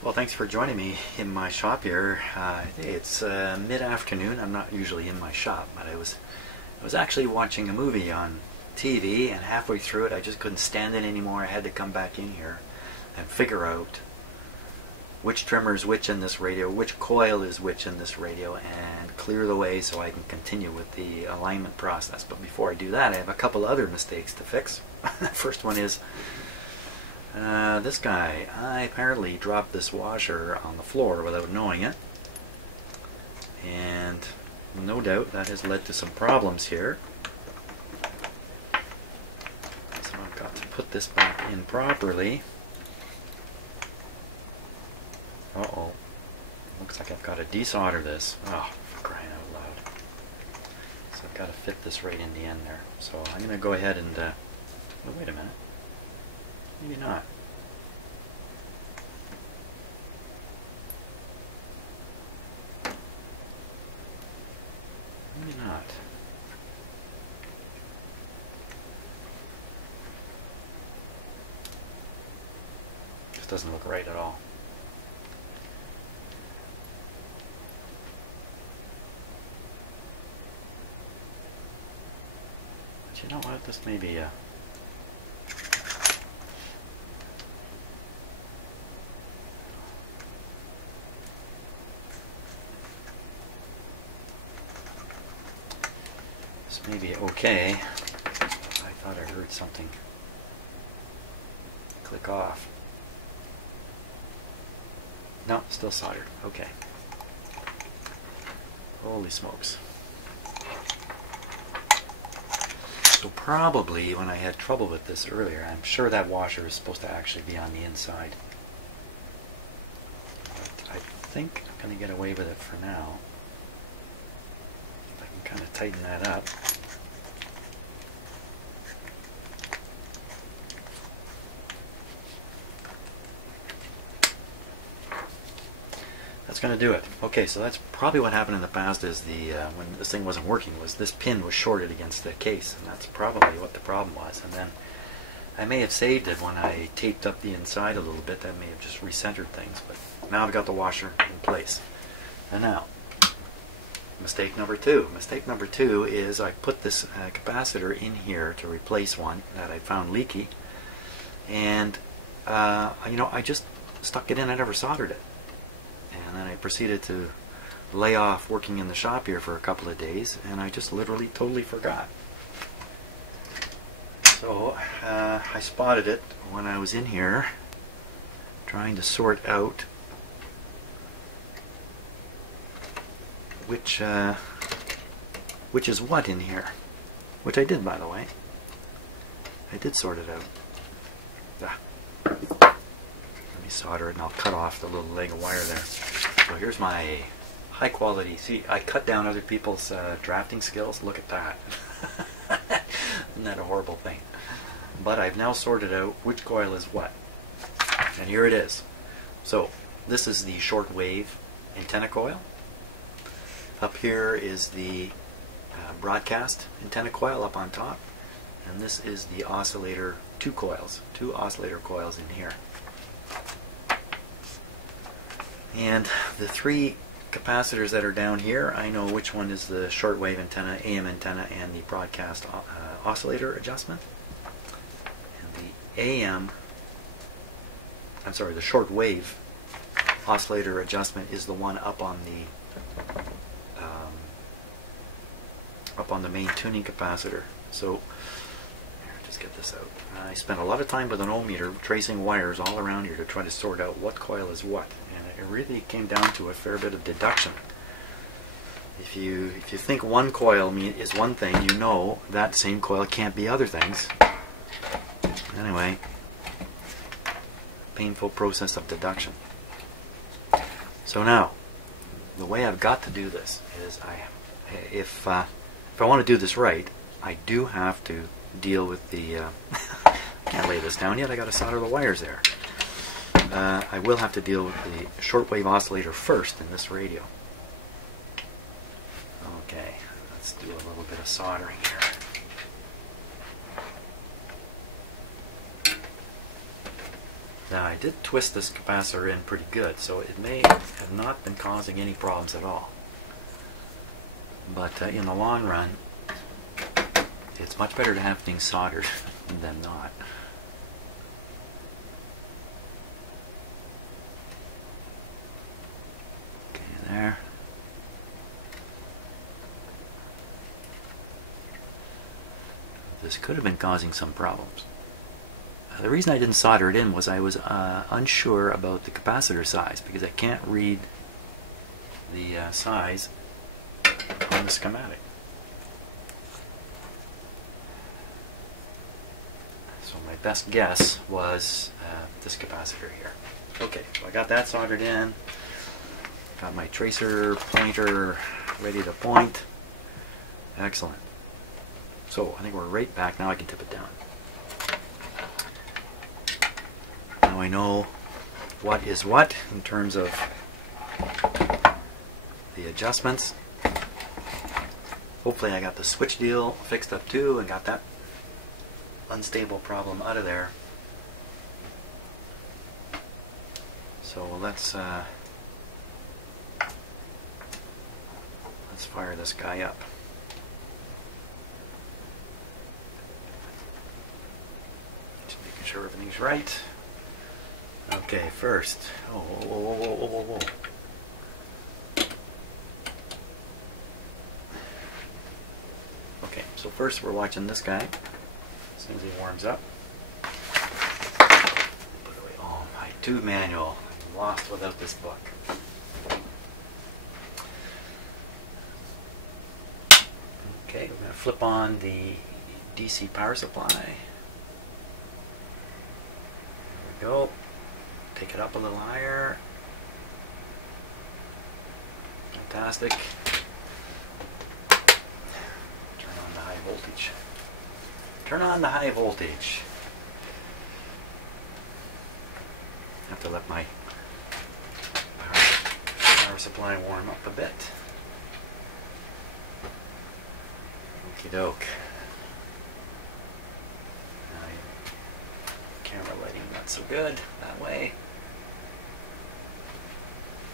Well, thanks for joining me in my shop here. It's mid-afternoon. I'm not usually in my shop, but I was actually watching a movie on TV, and halfway through it I just couldn't stand it anymore. I had to come back in here and figure out which trimmer is which in this radio, which coil is which in this radio, and clear the way so I can continue with the alignment process. But before I do that, I have a couple other mistakes to fix. The first one is this guy. I apparently dropped this washer on the floor without knowing it, and no doubt that has led to some problems here. So I've got to put this back in properly. Uh-oh. Looks like I've got to desolder this. Oh, for crying out loud. So I've got to fit this right in the end there. So I'm going to go ahead and... oh, wait a minute. Maybe not. Maybe not. This doesn't look right at all. But you know what? This may be a... maybe okay. I thought I heard something click off. No, still soldered. Okay. Holy smokes. So probably when I had trouble with this earlier, I'm sure that washer is supposed to actually be on the inside. But I think I'm going to get away with it for now. I can kind of tighten that up. That's going to do it. Okay, so that's probably what happened in the past is when this thing wasn't working, was this pin was shorted against the case, and that's probably what the problem was. And then I may have saved it when I taped up the inside a little bit. That may have just recentered things, but now I've got the washer in place. And now, mistake number two. Mistake number two is I put this capacitor in here to replace one that I found leaky, and you know, I just stuck it in. I never soldered it. And then I proceeded to lay off working in the shop here for a couple of days, and I just literally totally forgot. So I spotted it when I was in here trying to sort out which is what in here, which I did, by the way. I did sort it out. Let me solder it and I'll cut off the little leg of wire there. So here's my high quality. See, I cut down other people's drafting skills. Look at that. Isn't that a horrible thing? But I've now sorted out which coil is what. And here it is. So this is the shortwave antenna coil. Up here is the broadcast antenna coil up on top. And this is the oscillator, two oscillator coils in here. And the three capacitors that are down here, I know which one is the shortwave antenna, AM antenna, and the broadcast oscillator adjustment. And the the shortwave oscillator adjustment is the one up on the main tuning capacitor. So here, just get this out. I spent a lot of time with an ohmmeter tracing wires all around here to try to sort out what coil is what. It really came down to a fair bit of deduction. If you think one coil is one thing, you know that same coil can't be other things. Anyway, painful process of deduction. So now, the way I've got to do this is if I want to do this right, I do have to deal with the... I can't lay this down yet. I got to solder the wires there. I will have to deal with the shortwave oscillator first in this radio. Okay, let's do a little bit of soldering here. Now I did twist this capacitor in pretty good, so it may have not been causing any problems at all. But in the long run, it's much better to have things soldered than not. Okay, there. This could have been causing some problems. The reason I didn't solder it in was I was unsure about the capacitor size, because I can't read the size on the schematic. So my best guess was this capacitor here. Okay, so I got that soldered in. Got my tracer pointer ready to point. Excellent. So I think we're right back. Now I can tip it down. Now I know what is what in terms of the adjustments. Hopefully I got the switch deal fixed up too and got that unstable problem out of there. So let's fire this guy up. Just making sure everything's right. Okay, first. Oh, whoa, whoa, whoa, whoa, whoa, whoa. Okay, so first we're watching this guy. As soon as he warms up. Put away. Oh, my tube manual. I'm lost without this book. Okay, we're going to flip on the DC power supply. There we go. Take it up a little higher. Fantastic. Turn on the high voltage. Turn on the high voltage. I have to let my power supply warm up a bit. Okie doke. Now, camera lighting not so good that way.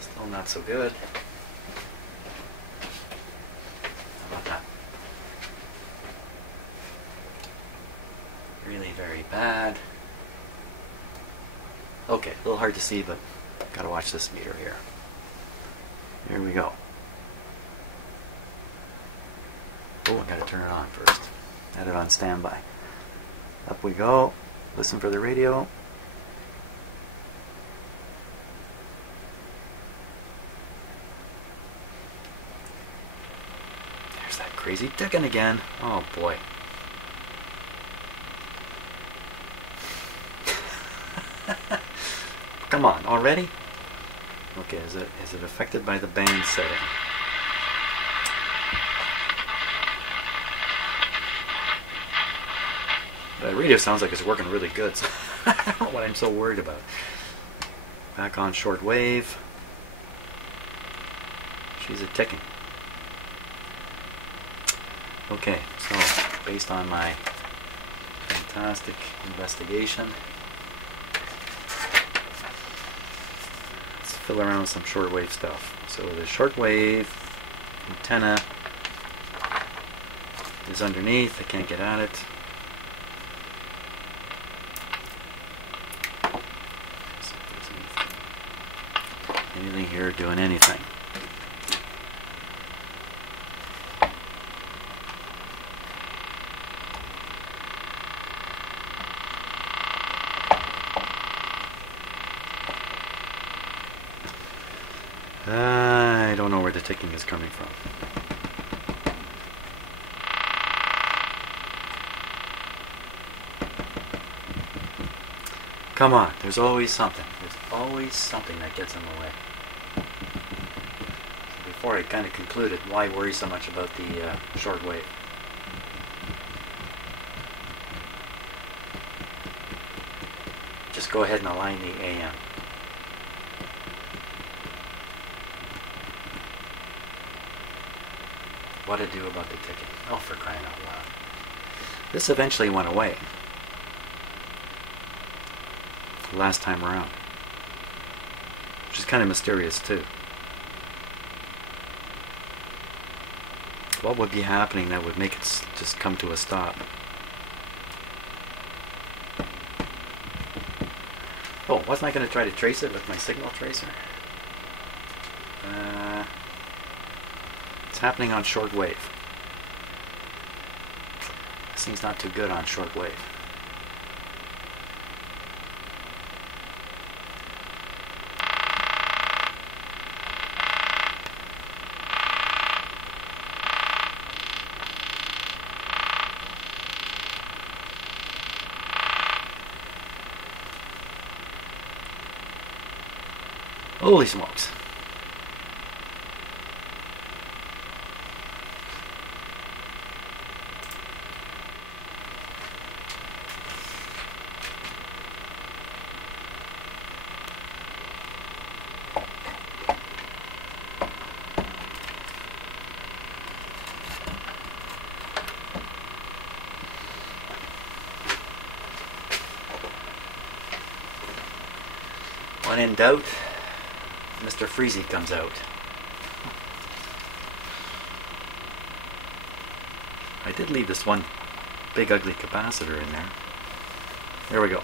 Still not so good. How about that? Really very bad. Okay, a little hard to see, but gotta watch this meter here. Here we go. Oh, I gotta turn it on first. Had it on standby. Up we go. Listen for the radio. There's that crazy ticking again. Oh boy. Come on, already? Okay, is it affected by the band setting? The radio sounds like it's working really good, so I don't know what I'm so worried about. Back on short wave. She's a ticking. Okay, so based on my fantastic investigation, let's fill around with some shortwave stuff. So the shortwave antenna is underneath. I can't get at it. Anything here doing anything? I don't know where the ticking is coming from. Come on, there's always something. There's always something that gets in the way. Before I kind of concluded, why worry so much about the short wave? Just go ahead and align the AM. What to do about the ticking? Oh, for crying out loud. This eventually went away. the last time around, which is kind of mysterious too. What would be happening that would make it just come to a stop? Oh, wasn't I going to try to trace it with my signal tracer? It's happening on shortwave. This thing's not too good on shortwave. Holy smokes. When in doubt, Mr. Freezy comes out. I did leave this one big ugly capacitor in there. There we go.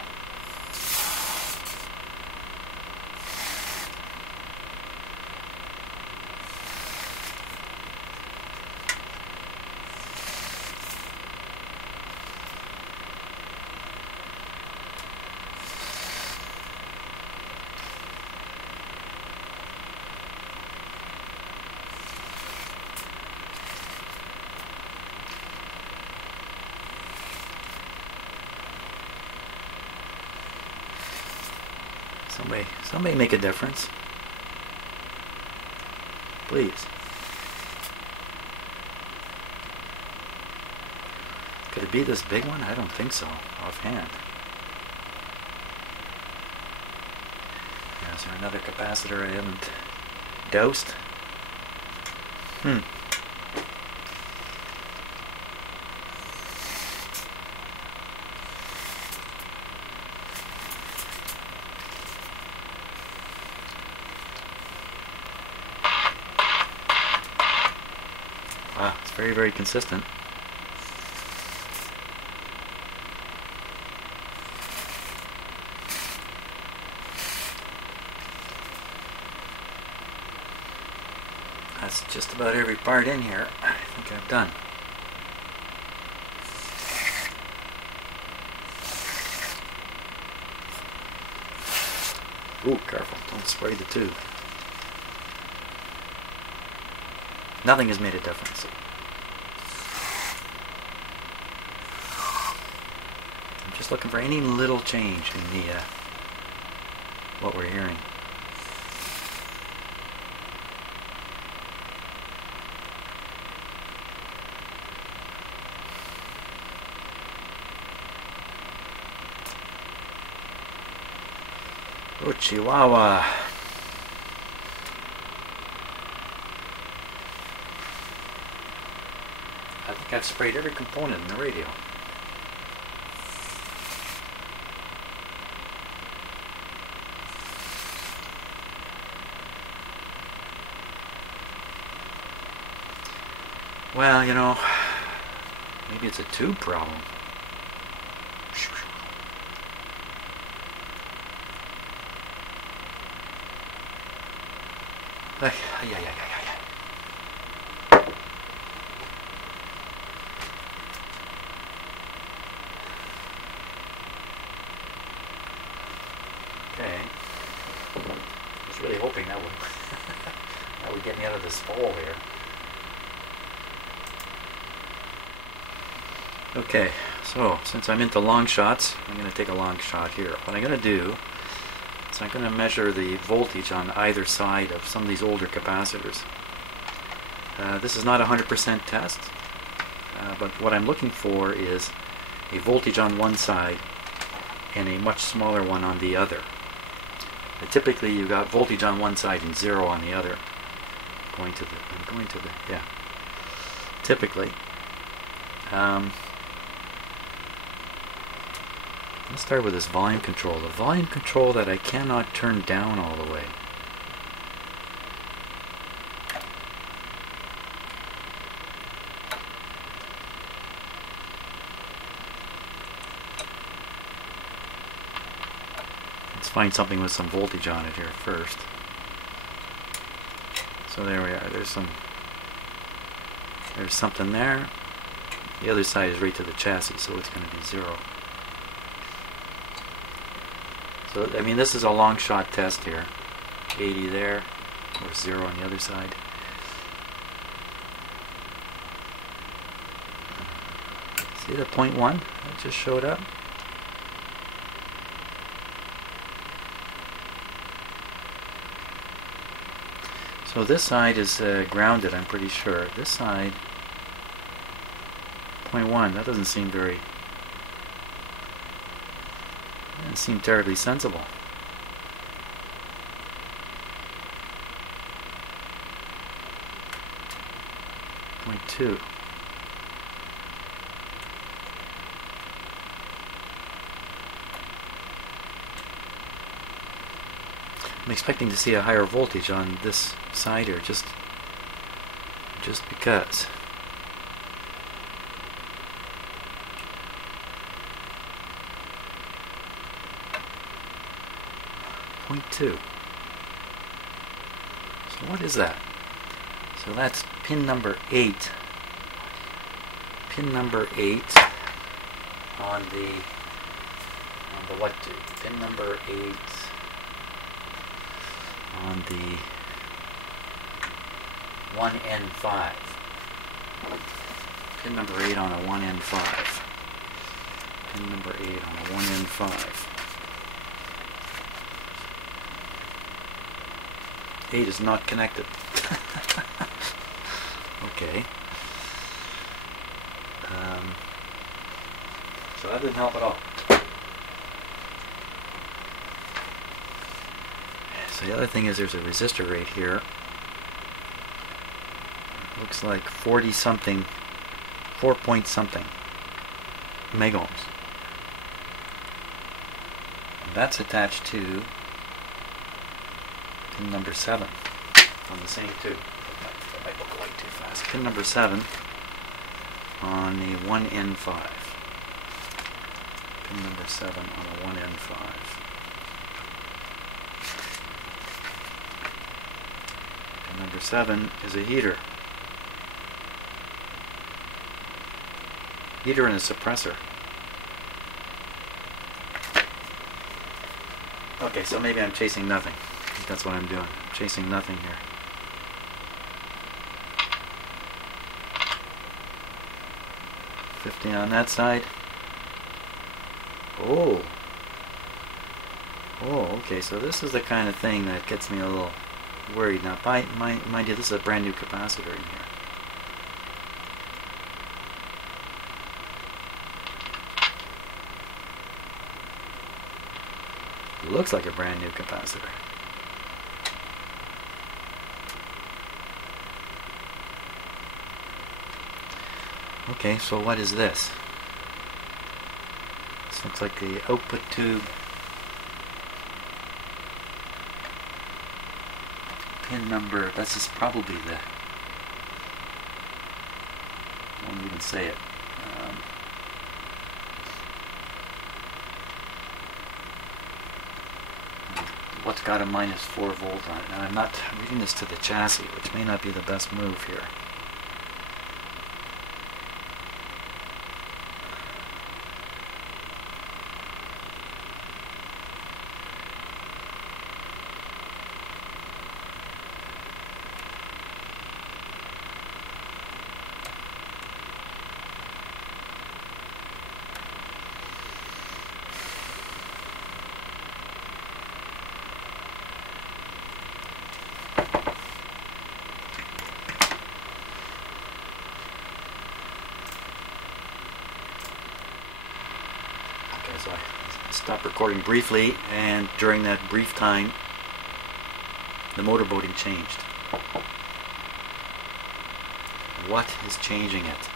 Somebody make a difference. Please. Could it be this big one? I don't think so, offhand. Is there another capacitor I haven't doused? Wow, it's very, very consistent. That's just about every part in here. I think I've done. Ooh, careful, don't spray the tube. Nothing has made a difference. I'm just looking for any little change in the what we're hearing. Oh, Chihuahua. I think I've sprayed every component in the radio. Well, you know, maybe it's a tube problem. Okay. I was really hoping that would that would get me out of this hole here. Okay, so since I'm into long shots, I'm going to take a long shot here. What I'm going to do is I'm going to measure the voltage on either side of some of these older capacitors. This is not a 100% test, but what I'm looking for is a voltage on one side and a much smaller one on the other. Typically you've got voltage on one side and zero on the other. Yeah. Typically. Let's start with this volume control. The volume control that I cannot turn down all the way. Let's find something with some voltage on it here first. So there we are. There's something there. The other side is right to the chassis, so it's going to be 0. So, I mean, this is a long shot test here. 80 there, or 0 on the other side. See the 0.1 that just showed up? So this side is grounded, I'm pretty sure. This side, 0.1, that doesn't seem terribly sensible. 0.2. I'm expecting to see a higher voltage on this side here, just because. .2. So what is that? So that's pin number 8. Pin number 8 on the what? Pin number 8 on the 1N5. Pin number 8 on a 1N5. Pin number 8 on a 1N5. 8 is not connected. Okay. So that didn't help at all. So the other thing is there's a resistor right here. Looks like 40 something, 4 point something megohms. And that's attached to pin number 7 on the same tube. That might look way too fast. Pin number 7 on the 1N5. Pin number 7 on the 1N5. Pin number 7 is a heater. Heater and a suppressor. Okay, so maybe I'm chasing nothing. I think that's what I'm doing. I'm chasing nothing here. $50 on that side. Oh, okay, so this is the kind of thing that gets me a little worried. Now, mind you, this is a brand new capacitor in here. Looks like a brand new capacitor. Okay, so what is this? This looks like the output tube. Pin number, this is probably the, I won't even say it. What's got a -4 volt on it? Now I'm not reading this to the chassis, which may not be the best move here. So I stopped recording briefly, and during that brief time, the motorboating changed. What is changing it?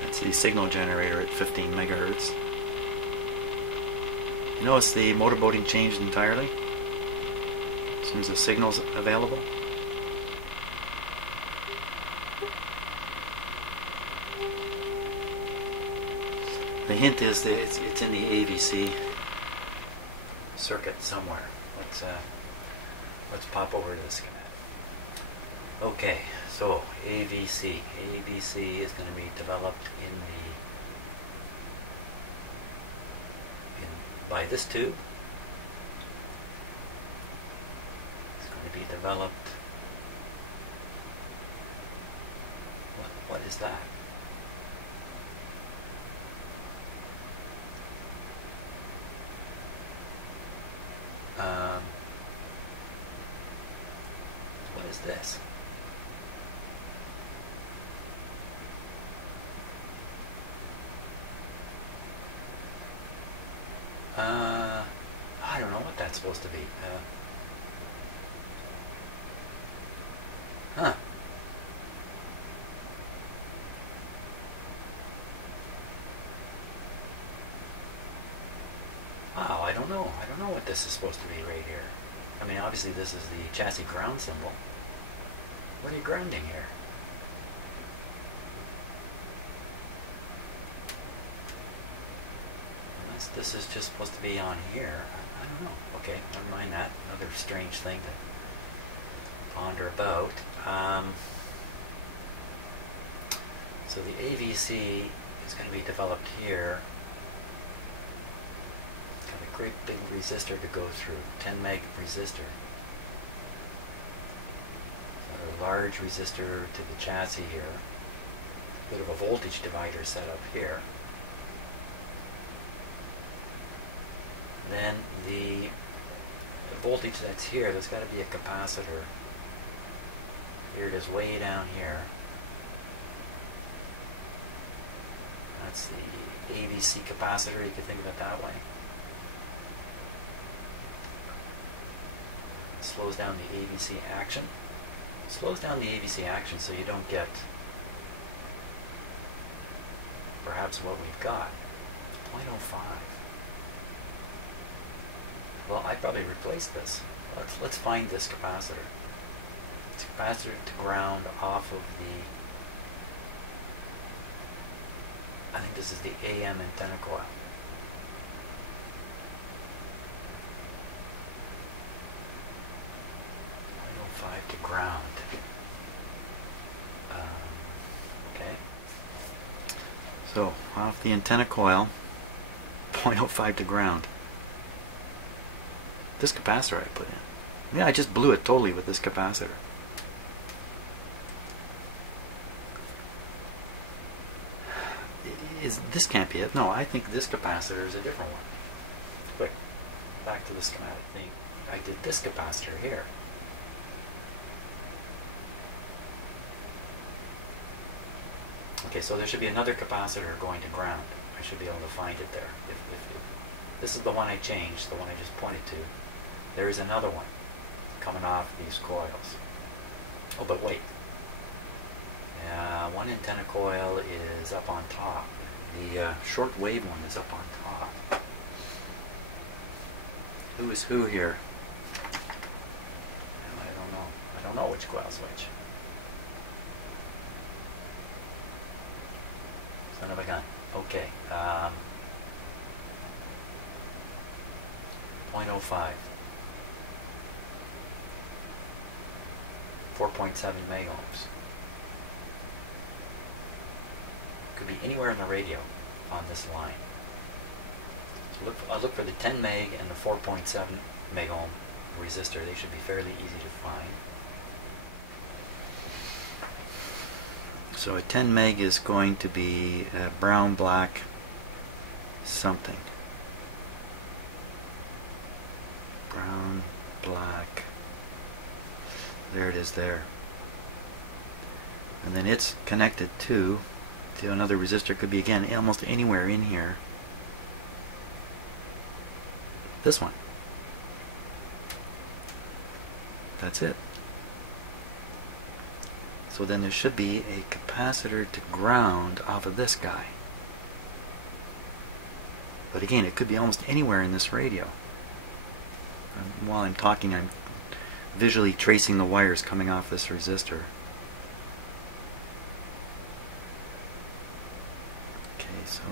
That's the signal generator at 15 megahertz. You notice the motorboating changed entirely as soon as the signal's available. The hint is that it's in the AVC circuit somewhere. Let's pop over to the schematic. Okay, so AVC. AVC is going to be developed by this tube. It's going to be developed. What is that? What is this? I don't know what that's supposed to be. Huh. Wow, I don't know. I don't know what this is supposed to be right here. I mean, obviously this is the chassis ground symbol. What are you grounding here? Unless this is just supposed to be on here. I don't know. Okay, never mind that. Another strange thing to ponder about. So the AVC is going to be developed here. Got a great big resistor to go through. 10 meg resistor. Got a large resistor to the chassis here. A bit of a voltage divider set up here. Then the voltage that's here, there's got to be a capacitor. Here it is, way down here. That's the AVC capacitor, you could think of it that way. It slows down the AVC action. It slows down the AVC action so you don't get perhaps what we've got. 0.05. Well, I'd probably replace this. Let's find this capacitor. It's a capacitor to ground off of the, I think this is the AM antenna coil. .05 to ground. Okay. So, off the antenna coil, 0.05 to ground. This capacitor I put in. Yeah, I just blew it totally with this capacitor. This can't be it. No, I think this capacitor is a different one. Quick, back to the schematic thing. I did this capacitor here. Okay, so there should be another capacitor going to ground. I should be able to find it there. If this is the one I changed, the one I just pointed to. There is another one coming off these coils. Oh, but wait. One antenna coil is up on top. The short wave one is up on top. Who is who here? I don't know. I don't know which coil's which. Son of a gun. Okay. 0.05. 4.7 megohms. Could be anywhere in the radio on this line. So I'll look for the 10 meg and the 4.7 megohm resistor. They should be fairly easy to find. So a 10 meg is going to be brown, black, something. Brown, black. There it is there. And then it's connected to another resistor. Could be again almost anywhere in here. This one. That's it. So then there should be a capacitor to ground off of this guy. But again, it could be almost anywhere in this radio. While I'm talking, I'm visually tracing the wires coming off this resistor. Okay, so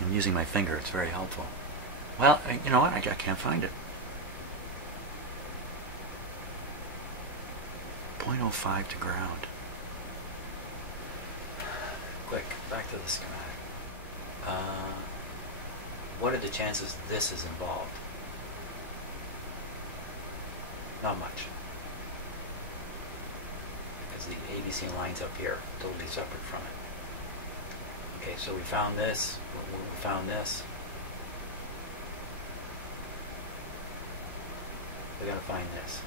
I'm using my finger. It's very helpful. Well, you know what? I can't find it. 0.05 to ground. Quick, back to the schematic. What are the chances this is involved? Not much. Because the ABC line's up here, totally separate from it. Okay, so we found this. We found this. We gotta find this.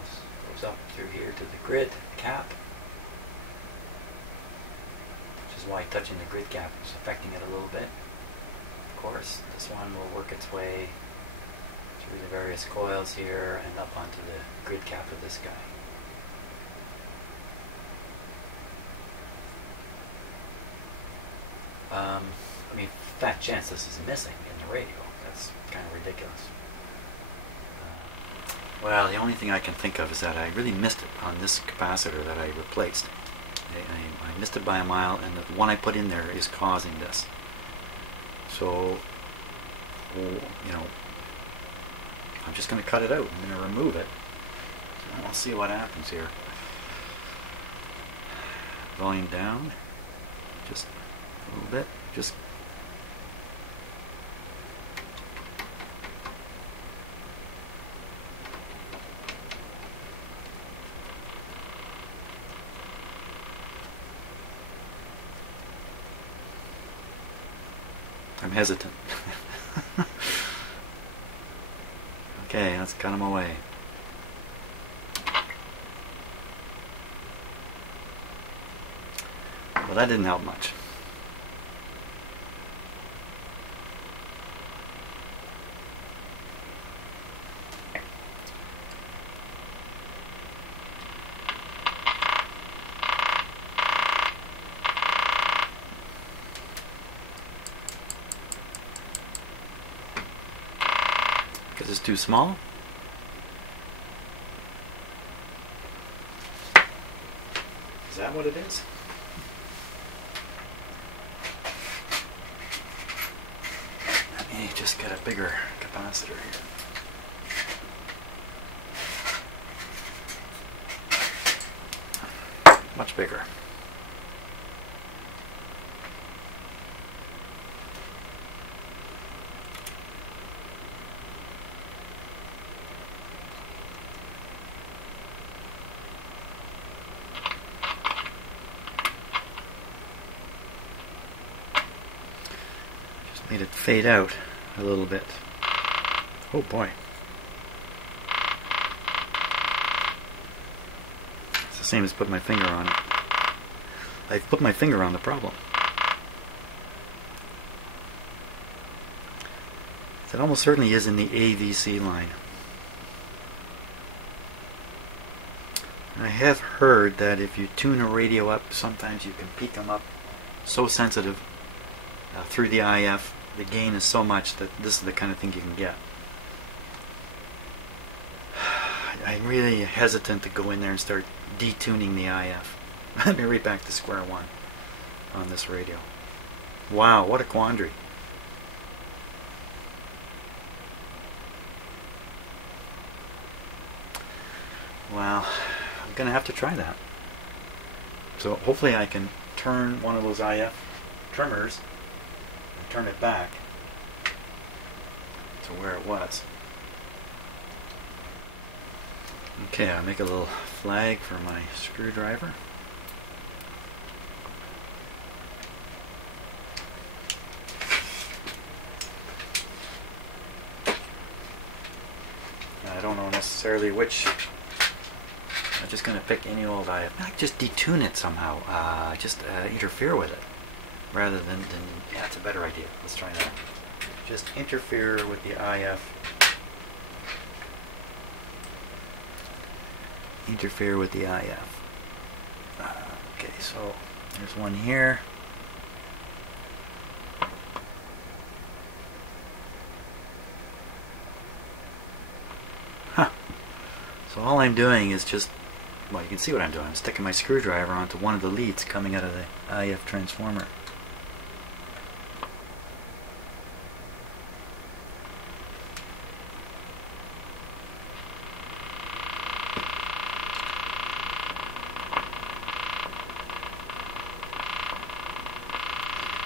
This goes up through here to the grid cap, which is why touching the grid cap is affecting it a little bit. Of course, this one will work its way through the various coils here and up onto the grid cap of this guy. I mean, fat chance this is missing in the radio. That's kind of ridiculous. Well, the only thing I can think of is that I really missed it on this capacitor that I replaced. I missed it by a mile, and the one I put in there is causing this. So, you know, I'm just going to cut it out. I'm going to remove it. So we'll see what happens here. Volume down. Just a little bit. Just I'm hesitant. Okay, let's cut them away. Well, that didn't help much. Because it's too small? Is that what it is? Let me just get a bigger capacitor here. Much bigger. Made it fade out a little bit. Oh boy. It's the same as putting my finger on it. I've put my finger on the problem. It almost certainly is in the AVC line. I have heard that if you tune a radio up, sometimes you can peak them up so sensitive through the IF. The gain is so much that this is the kind of thing you can get. I'm really hesitant to go in there and start detuning the IF. I'll be right back to square one on this radio. Wow, what a quandary. Well, I'm going to have to try that. So hopefully I can turn one of those IF trimmers and turn it back to where it was. Okay, I'll make a little flag for my screwdriver. I don't know necessarily which. I'm just going to pick any old IF. I just detune it somehow. Just interfere with it. rather than yeah, it's a better idea. Let's try that. Just interfere with the IF. Interfere with the IF. Okay, so there's one here. So all I'm doing is just, well, you can see what I'm doing. I'm sticking my screwdriver onto one of the leads coming out of the IF transformer.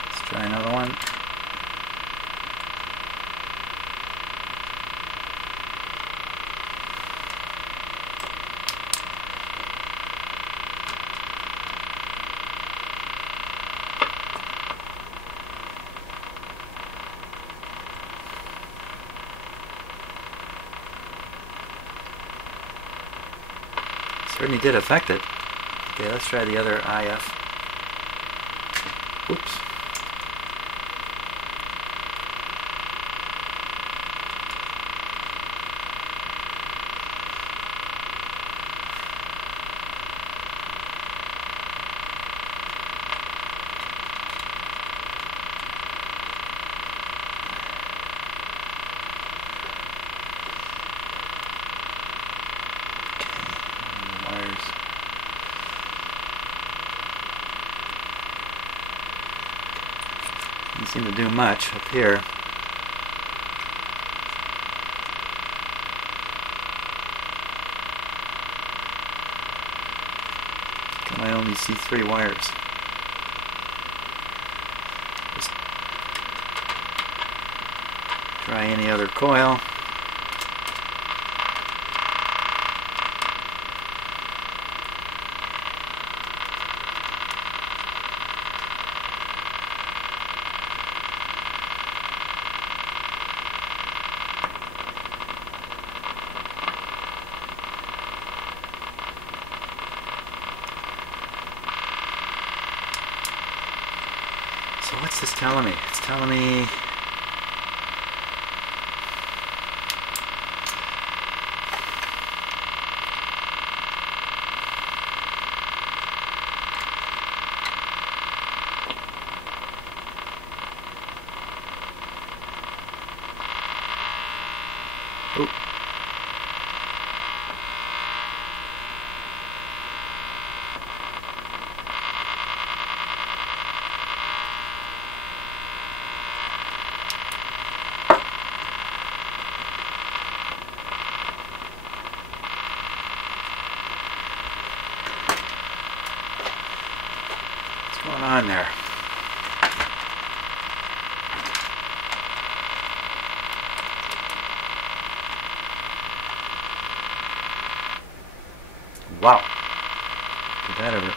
Let's try another one. Certainly did affect it. Okay, let's try the other IF. Oops. Doesn't seem to do much up here. Can I only see 3 wires? Just try any other coil. So what's this telling me? It's telling me oh. What's going on there? Wow. Did that ever?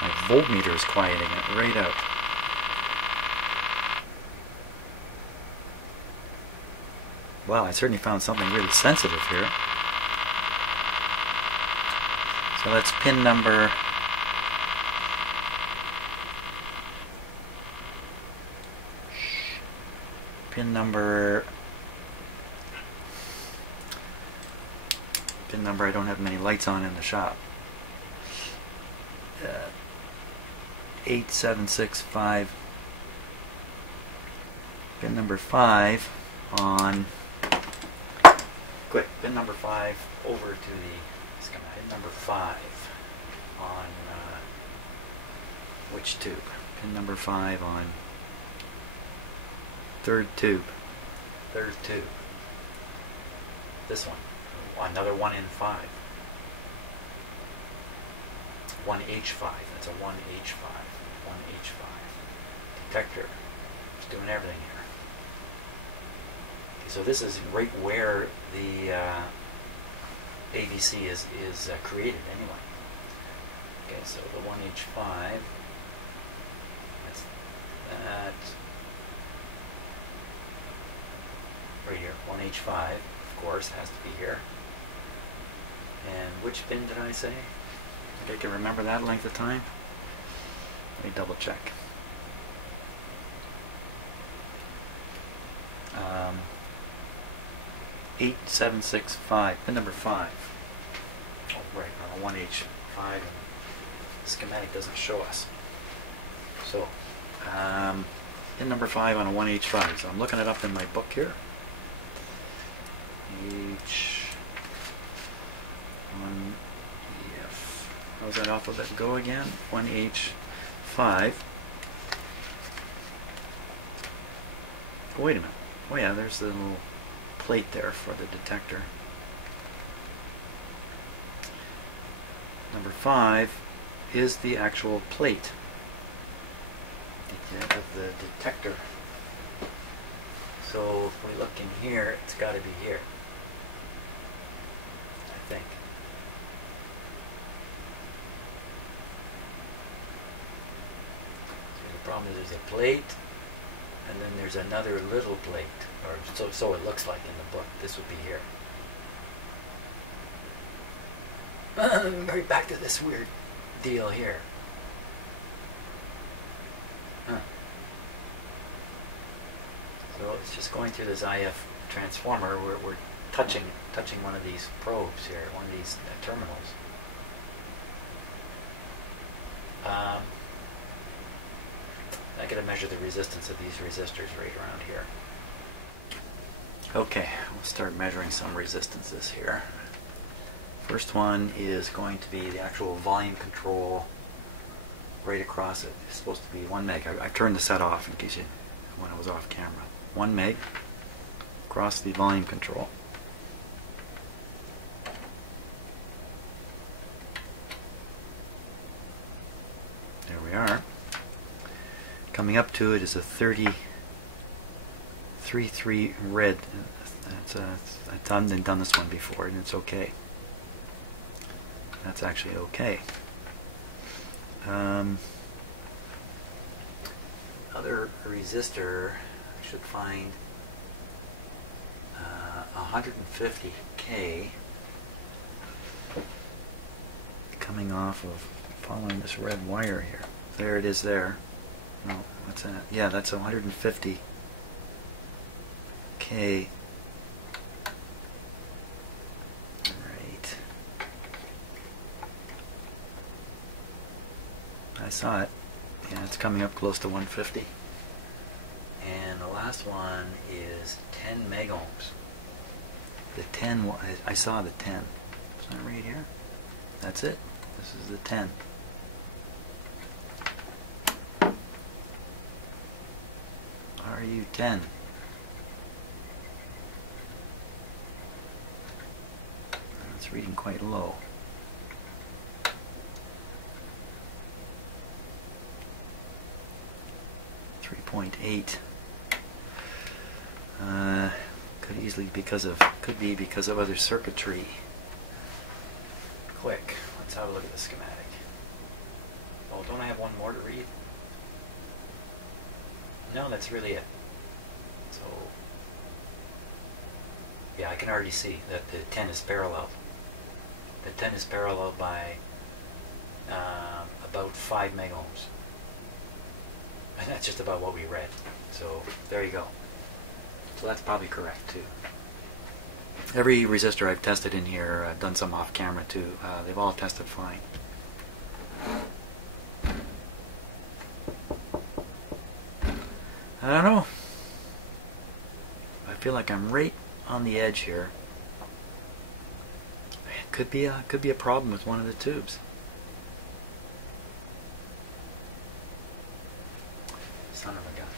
My voltmeter is quieting it right out. Wow, I certainly found something really sensitive here. So that's pin number I don't have many lights on in the shop. 8765. Pin number 5 on. Quick, pin number 5 over to the pin number 5 on which tube? Pin number 5 on third tube. This one. Another 1N5. 1H5. That's a 1H5. 1H5. Detector. It's doing everything here. Okay, so this is right where the AVC is created anyway. Okay, so the 1H5. That's that. Right here. 1H5, of course, has to be here. And which pin did I say? I think I can remember that length of time. Let me double check. 8765, pin number 5. Oh, right, on a 1H5, and the schematic doesn't show us. So, pin number 5 on a 1H5. So I'm looking it up in my book here. H1EF. How's that alphabet go again? 1H5. Oh, wait a minute. Oh yeah, there's the little plate there for the detector. Number 5 is the actual plate of the detector. So if we look in here, it's got to be here, I think. So the problem is there's a plate, and then there's another little plate, or so it looks like in the book. This would be here. Right back to this weird deal here. Huh. So it's just going through this IF transformer. We're touching one of these probes here, one of these terminals. I got to measure the resistance of these resistors right around here. Okay, we'll start measuring some resistances here. First one is going to be the actual volume control right across it. It's supposed to be 1 meg. I turned the set off in case when I was off camera. 1 meg across the volume control. There we are. Coming up to it is a 33 red. I've done this one before, and it's okay. That's actually okay. Other resistor, I should find 150K coming off of following this red wire here. There it is there. No, what's that? Yeah, that's 150K. Right. I saw it. Yeah, it's coming up close to 150. And the last one is 10 megohms. The 10, I saw the 10. Is that right here? That's it. This is the 10. RU10. It's reading quite low. .8. Could be because of other circuitry. Quick, let's have a look at the schematic. Oh, don't I have one more to read? No, that's really it. So, yeah, I can already see that the 10 is parallel. The 10 is parallel by about 5 megohms. And that's just about what we read. So there you go. So that's probably correct too. Every resistor I've tested in here, I've done some off camera too, they've all tested fine. I don't know. I feel like I'm right on the edge here. It could be a problem with one of the tubes. Son of a gun.